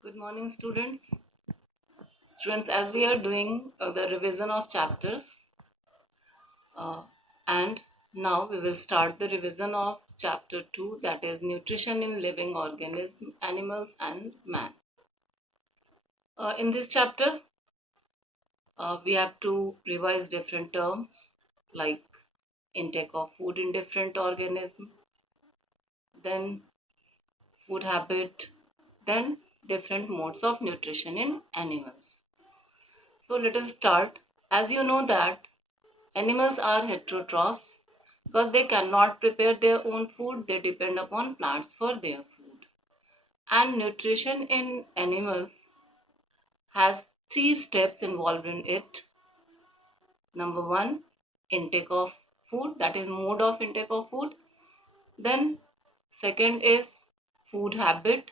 Good morning, students. As we are doing the revision of chapters, uh, and now we will start the revision of chapter 2, that is nutrition in living organisms, animals, and man. In this chapter, we have to revise different terms like intake of food in different organisms, then food habit, then different modes of nutrition in animals. So let us start. As you know that animals are heterotrophs because they cannot prepare their own food, they depend upon plants for their food. And nutrition in animals has three steps involved in it. Number one, intake of food, that is mode of intake of food. Then second is food habit,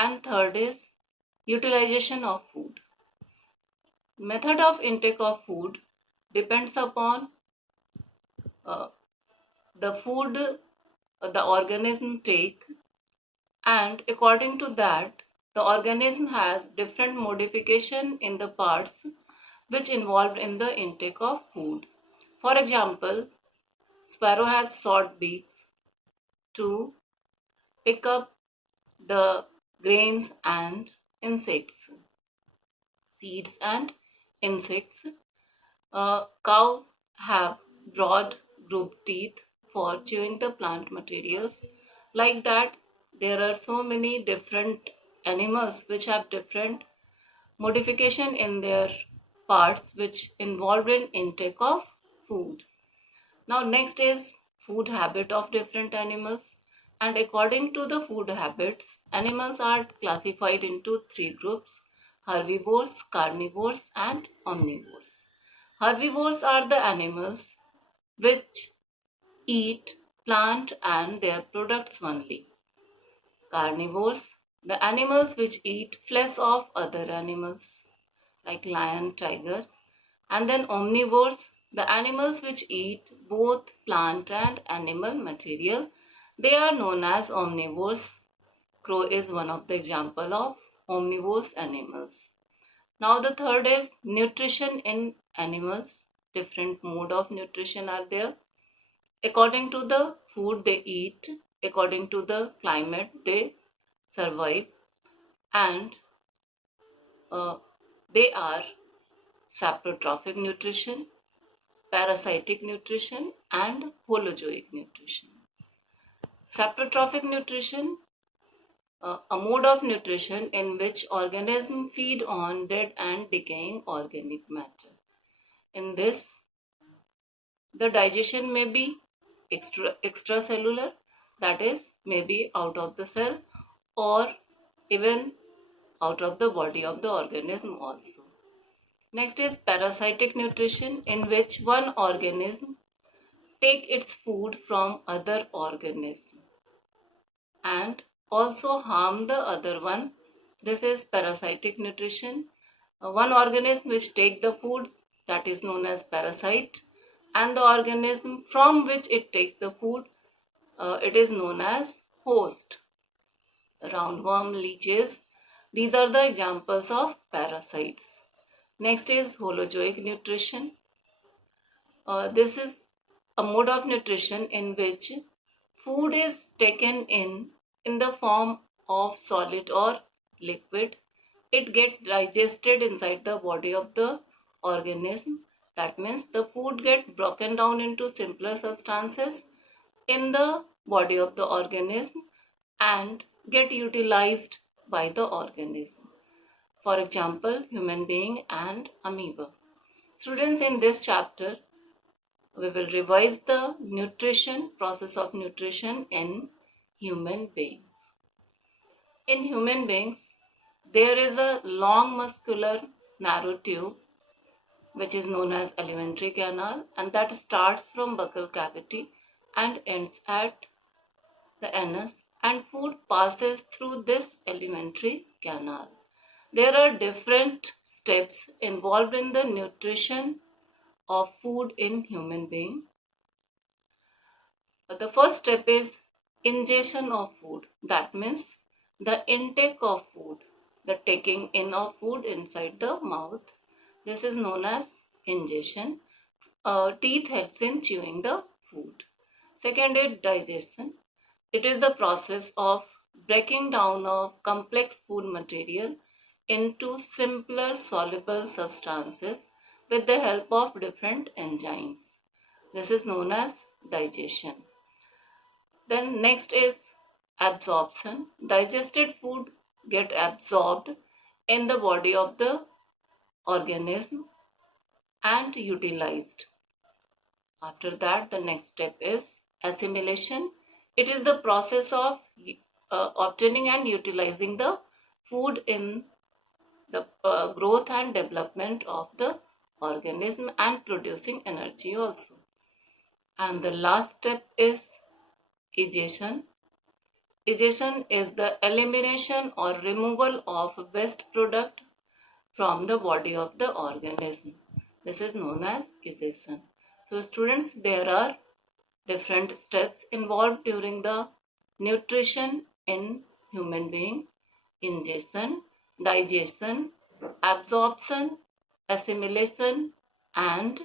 and third is utilization of food. Method of intake of food depends upon uh, the food the organism take, and according to that the organism has different modification in the parts which involved in the intake of food. For example, sparrow has short beaks to pick up the grains and insects, seeds and insects. Cow have broad grooved teeth for chewing the plant materials. Like that, there are so many different animals which have different modification in their parts which involved in intake of food. Now next is food habit of different animals, and according to the food habits, animals are classified into three groups: herbivores, carnivores, and omnivores. Herbivores are the animals which eat plant and their products only. Carnivores, the animals which eat flesh of other animals like lion, tiger. And then omnivores, the animals which eat both plant and animal material. They are known as omnivores. Crow is one of the example of omnivorous animals. Now the third is nutrition in animals. Different mode of nutrition are there. According to the food they eat, according to the climate they survive, and uh, they are saprotrophic nutrition, parasitic nutrition, and holozoic nutrition. Saprotrophic nutrition, a mode of nutrition in which organisms feed on dead and decaying organic matter. In this, the digestion may be extracellular, that is, may be out of the cell or even out of the body of the organism also. Next is parasitic nutrition, in which one organism take its food from other organism and also harm the other one. This is parasitic nutrition. One organism which take the food, that is known as parasite, and the organism from which it takes the food, it is known as host. Roundworm, leeches, these are the examples of parasites. Next is holozoic nutrition. This is a mode of nutrition in which food is taken in the form of solid or liquid. It gets digested inside the body of the organism. That means the food gets broken down into simpler substances in the body of the organism and get utilized by the organism. For example, human being and amoeba. Students, in this chapter we will revise the nutrition process of nutrition in human beings. In human beings, there is a long muscular narrow tube which is known as alimentary canal, and that starts from buccal cavity and ends at the anus, and food passes through this alimentary canal. There are different steps involved in the nutrition of food in human being. The first step is ingestion of food. That means the intake of food. the taking in of food inside the mouth. This is known as ingestion. Teeth helps in chewing the food. Second is digestion. It is the process of breaking down of complex food material into simpler soluble substances with the help of different enzymes. This is known as digestion. Then next is absorption. Digested food get absorbed in the body of the organism and utilized. After that, the next step is assimilation. It is the process of obtaining and utilizing the food in the growth and development of the organism and producing energy also. And the last step is egestion. Egestion is the elimination or removal of waste product from the body of the organism. This is known as egestion. So students, there are different steps involved during the nutrition in human being: ingestion, digestion, absorption, assimilation, and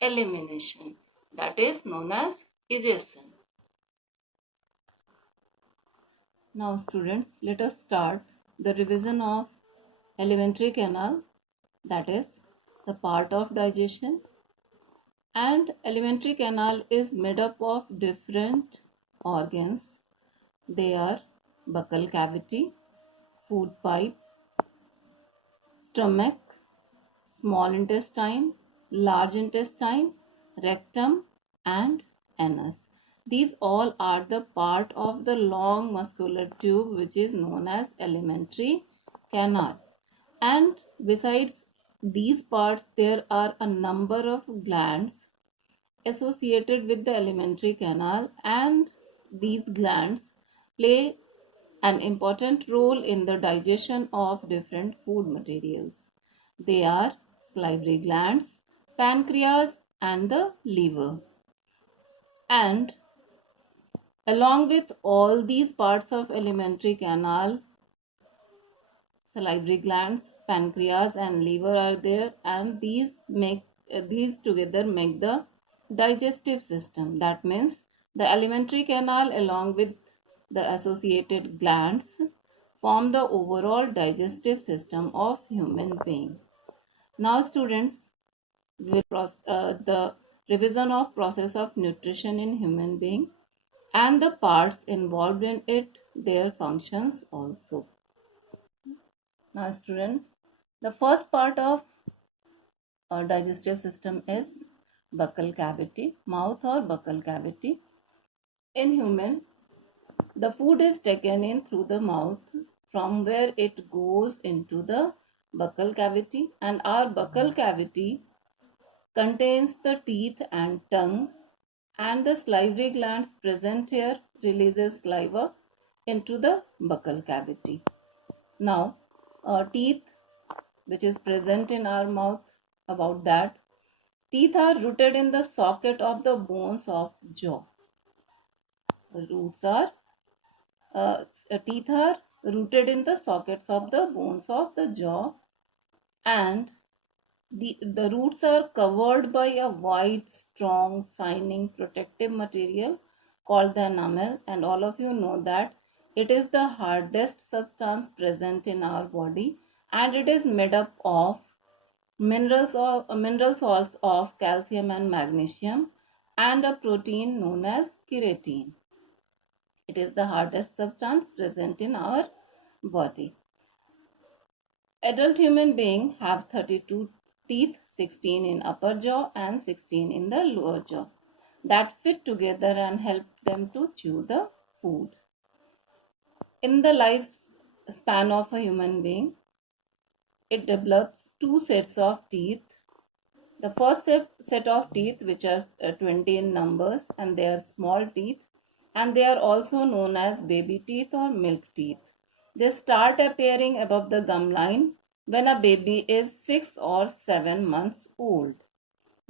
elimination. That is known as egestion. Now students, let us start the revision of alimentary canal, that is the part of digestion. And alimentary canal is made up of different organs. They are buccal cavity, food pipe, stomach, small intestine, large intestine, rectum, and anus. These all are the part of the long muscular tube which is known as alimentary canal. And besides these parts, there are a number of glands associated with the alimentary canal, and these glands play an important role in the digestion of different food materials. They are salivary glands, pancreas, and the liver. And along with all these parts of alimentary canal, salivary glands, pancreas, and liver are there, and these together make the digestive system. That means the alimentary canal along with the associated glands form the overall digestive system of human being. Now students, the revision of process of nutrition in human being and the parts involved in it, their functions also. Now students, the first part of our digestive system is buccal cavity, mouth or buccal cavity. In human, the food is taken in through the mouth, from where it goes into the buccal cavity, and our buccal cavity contains the teeth and tongue, and the salivary glands present here releases saliva into the buccal cavity. Now, teeth which is present in our mouth, about that, teeth are rooted in the socket of the bones of jaw. Teeth are rooted in the sockets of the bones of the jaw, and the roots are covered by a white, strong, shining, protective material called the enamel, and all of you know that it is the hardest substance present in our body, and it is made up of mineral salts of calcium and magnesium and a protein known as keratin. It is the hardest substance present in our body. Adult human beings have 32 teeth, 16 in upper jaw and 16 in the lower jaw, that fit together and help them to chew the food. In the lifespan of a human being, it develops two sets of teeth. The first set of teeth, which are 20 in numbers, and they are small teeth, and they are also known as baby teeth or milk teeth. They start appearing above the gum line when a baby is 6 or 7 months old.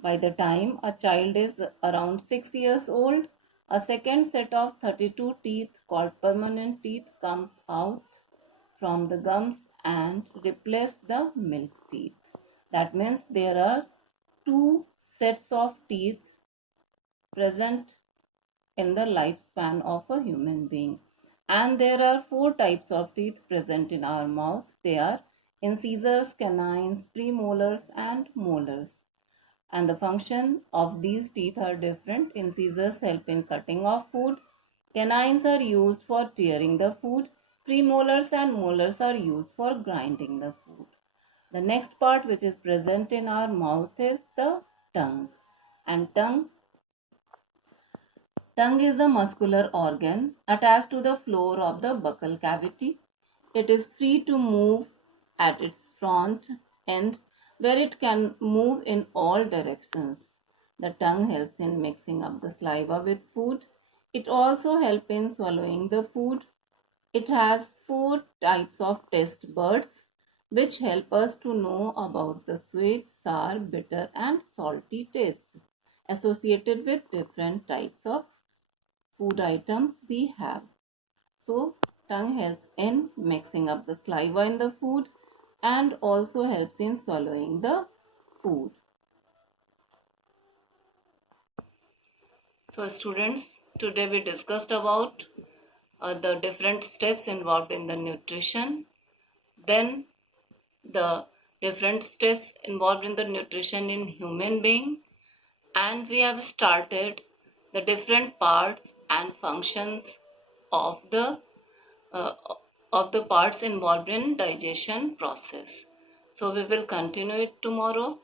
By the time a child is around 6 years old, a second set of 32 teeth called permanent teeth comes out from the gums, and replace the milk teeth. That means there are two sets of teeth present in the lifespan of a human being. And there are four types of teeth present in our mouth. They are incisors, canines, premolars, and molars. And the function of these teeth are different. Incisors help in cutting off food. Canines are used for tearing the food. Premolars and molars are used for grinding the food. The next part which is present in our mouth is the tongue. And tongue is a muscular organ attached to the floor of the buccal cavity. It is free to move at its front end where it can move in all directions. The tongue helps in mixing up the saliva with food. It also helps in swallowing the food. It has four types of taste buds which help us to know about the sweet, sour, bitter and salty tastes associated with different types of food items we have. So tongue helps in mixing up the saliva in the food and also helps in swallowing the food. So students, today we discussed about the different steps involved in the nutrition, then the different steps involved in the nutrition in human being, and we have started the different parts and functions of the uh, parts involved in digestion process. So we will continue it tomorrow.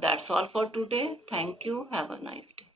That's all for today. Thank you. Have a nice day.